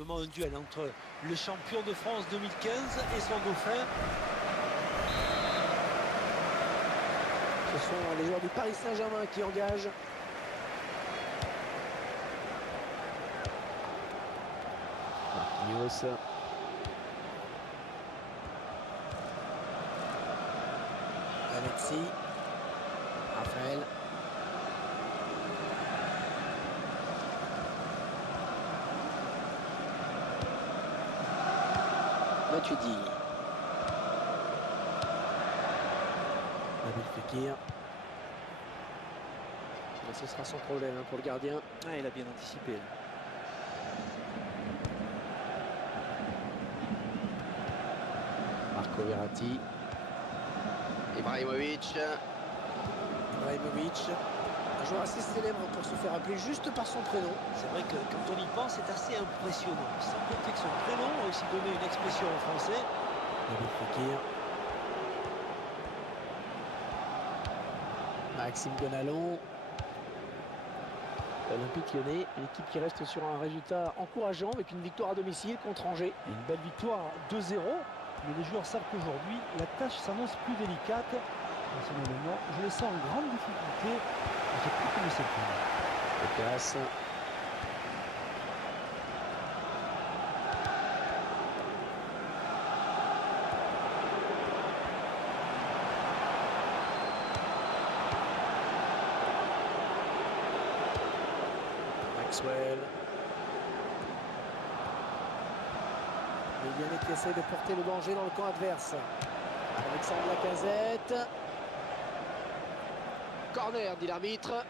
véritablement un duel entre le champion de France 2015 et son dauphin. Ce sont les joueurs du Paris Saint-Germain qui engagent. Marquinhos. Alexis. Raphaël. Matuidi. Nabil Fekir. Là, ce sera sans problème pour le gardien. Ah, il a bien anticipé. Marco Verratti. Ibrahimovic. Un joueur assez célèbre pour se faire appeler juste par son prénom. C'est vrai que quand on y pense, c'est assez impressionnant. Sans compter que son prénom a aussi donné une expression en français. Nabil Fekir. Maxime Gonalon. Olympique Lyonnais, l'équipe qui reste sur un résultat encourageant avec une victoire à domicile contre Angers. Une belle victoire 2-0, mais les joueurs savent qu'aujourd'hui, la tâche s'annonce plus délicate. Personnellement, je les sens en grande difficulté. J'ai plus connaissé le premier. Lucas. Maxwell. Les Lyonnais qui essaient de porter le danger dans le camp adverse. Alexandre Lacazette. Corner, dit l'arbitre.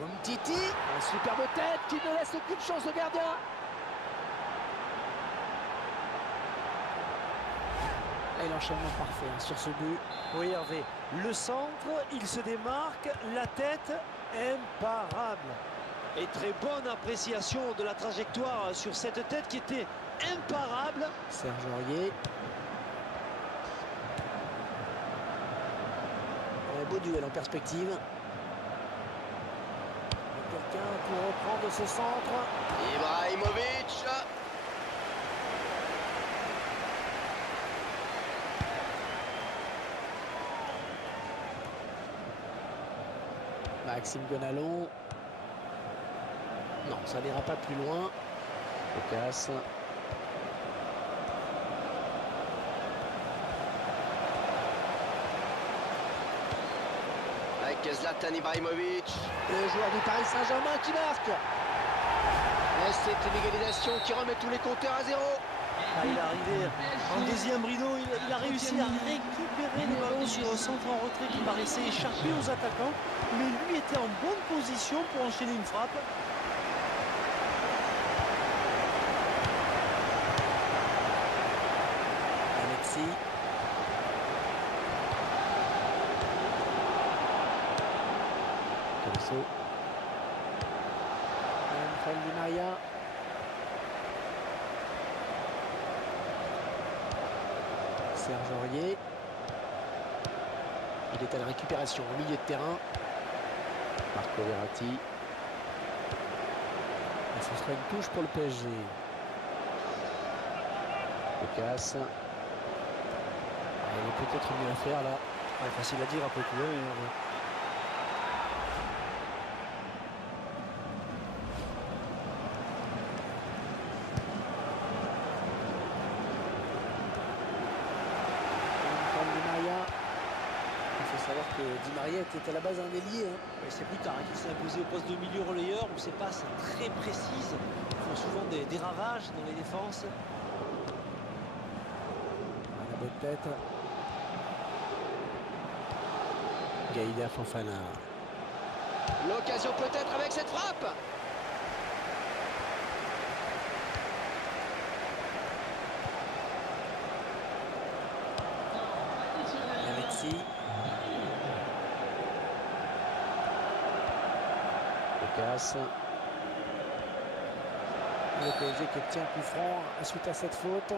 Umtiti. Un superbe tête qui ne laisse aucune chance au gardien. Et l'enchaînement parfait sur ce but. Oui, Hervé, le centre, il se démarque, la tête, imparable. Et très bonne appréciation de la trajectoire sur cette tête qui était imparable. Serge Aurier. Un beau duel en perspective. Quelqu'un pour reprendre ce centre. Ibrahimovic. Maxime Gonalon. Non, ça n'ira pas plus loin. Lucas. Avec Zlatan Ibrahimovic. Le joueur du Paris Saint-Germain qui marque. Et c'est une égalisation qui remet tous les compteurs à zéro. Ah, il est arrivé en deuxième rideau, il a réussi à récupérer le ballon sur un centre en retrait qui paraissait échapper aux attaquants, mais lui était en bonne position pour enchaîner une frappe. Alexis. Colosso. Angel Di Maria. Serge Aurier. Il est à la récupération au milieu de terrain. Marco Verratti. Et ce sera une touche pour le PSG. Lucas. Il y avait peut-être mieux à faire là. Ouais, facile à dire après tout. Il faut savoir que Di Maria était à la base un ailier. Ouais, c'est plus tard qu'il s'est imposé au poste de milieu relayeur où ses passes très précises font souvent des ravages dans les défenses. La bonne tête. Gaïda Fofana. L'occasion peut-être avec cette frappe. Alexis. Lucas. Le PSG qui obtient coup franc suite à cette faute.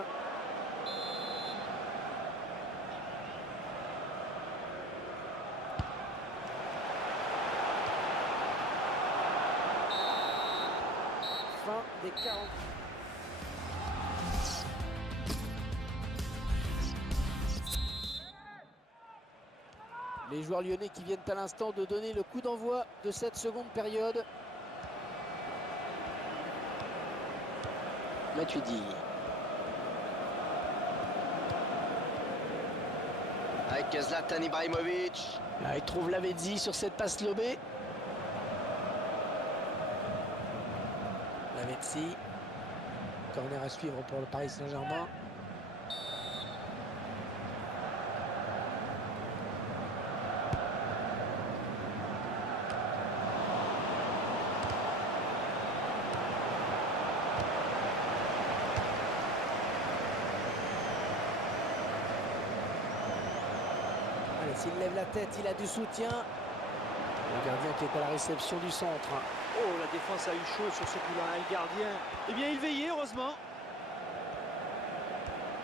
fin des 40. Les joueurs lyonnais qui viennent à l'instant de donner le coup d'envoi de cette seconde période. Matuidi. Avec Zlatan Ibrahimovic. Là, il trouve Lavezzi sur cette passe lobée. Lavezzi. Corner à suivre pour le Paris Saint-Germain. S'il lève la tête, il a du soutien. Le gardien qui est à la réception du centre. Oh, la défense a eu chaud sur ce coup-là. Le gardien, eh bien, il veillait, heureusement.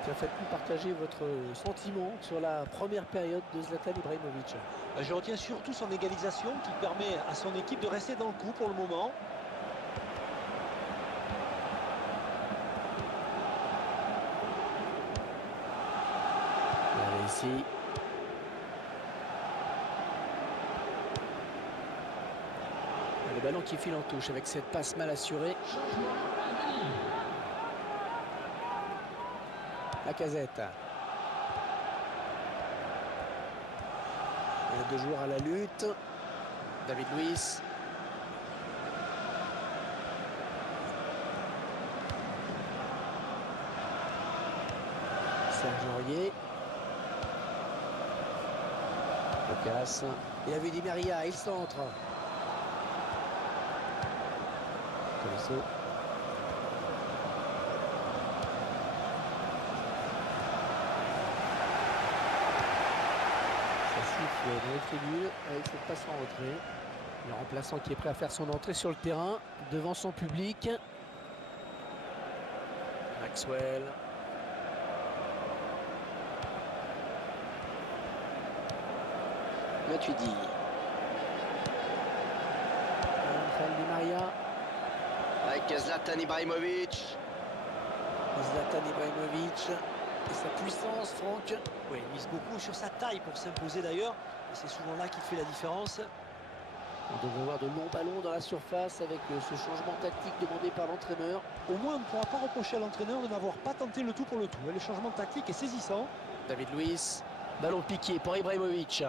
Tiens, faites-nous partager votre sentiment sur la première période de Zlatan Ibrahimovic. Je retiens surtout son égalisation qui permet à son équipe de rester dans le coup pour le moment. Allez, ici. Le ballon qui file en touche avec cette passe mal assurée. Lacazette. Il y a deux joueurs à la lutte. David Luiz. Serge Aurier. Lucas. Il a vu Di Maria, il centre. Colasso. Ça siffle dans les tribunes avec cette passe en retrait. Le remplaçant qui est prêt à faire son entrée sur le terrain devant son public. Maxwell. Matuidi. Angel Di Maria. Avec Zlatan Ibrahimovic. Zlatan Ibrahimovic. Et sa puissance, Franck. Oui, il mise beaucoup sur sa taille pour s'imposer d'ailleurs. Et c'est souvent là qu'il fait la différence. On devrait voir de longs ballons dans la surface avec ce changement tactique demandé par l'entraîneur. Au moins, on ne pourra pas reprocher à l'entraîneur de n'avoir pas tenté le tout pour le tout. Le changement tactique est saisissant. David Luiz. Ballon piqué pour Ibrahimovic.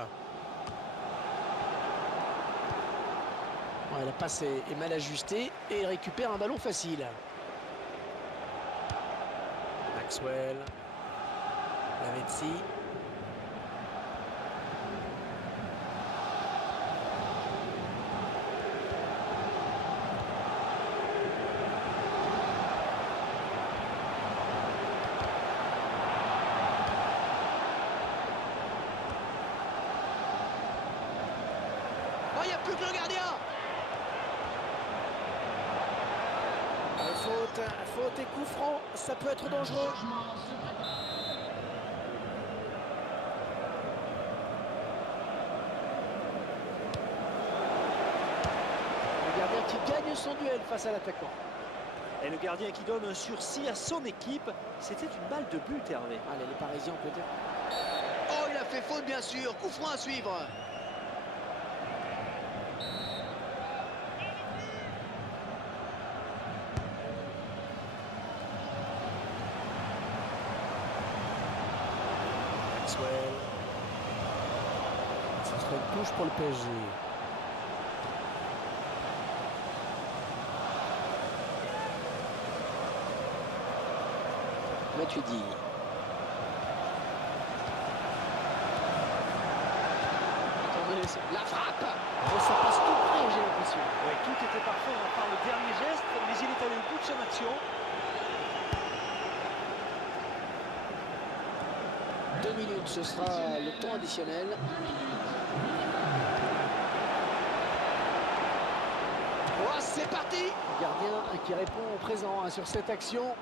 La passe est mal ajustée et il récupère un ballon facile. Maxwell. Lavezzi. Oh, il n'y a plus que le gardien. Faute et coup franc, ça peut être dangereux. Le gardien qui gagne son duel face à l'attaquant. Et le gardien qui donne un sursis à son équipe. C'était une balle de but, Hervé. Allez, les Parisiens peut-être. Oh, il a fait faute, bien sûr. Coup franc à suivre. Maxwell. Ce serait une touche pour le PSG. Matuidi. La frappe. Ça passe tout près, j'ai l'impression. Oui, tout était parfait à part le dernier geste, mais il est allé au bout de son action. 2 minutes, ce sera le temps additionnel. Oh, c'est parti. Le gardien qui répond au présent sur cette action.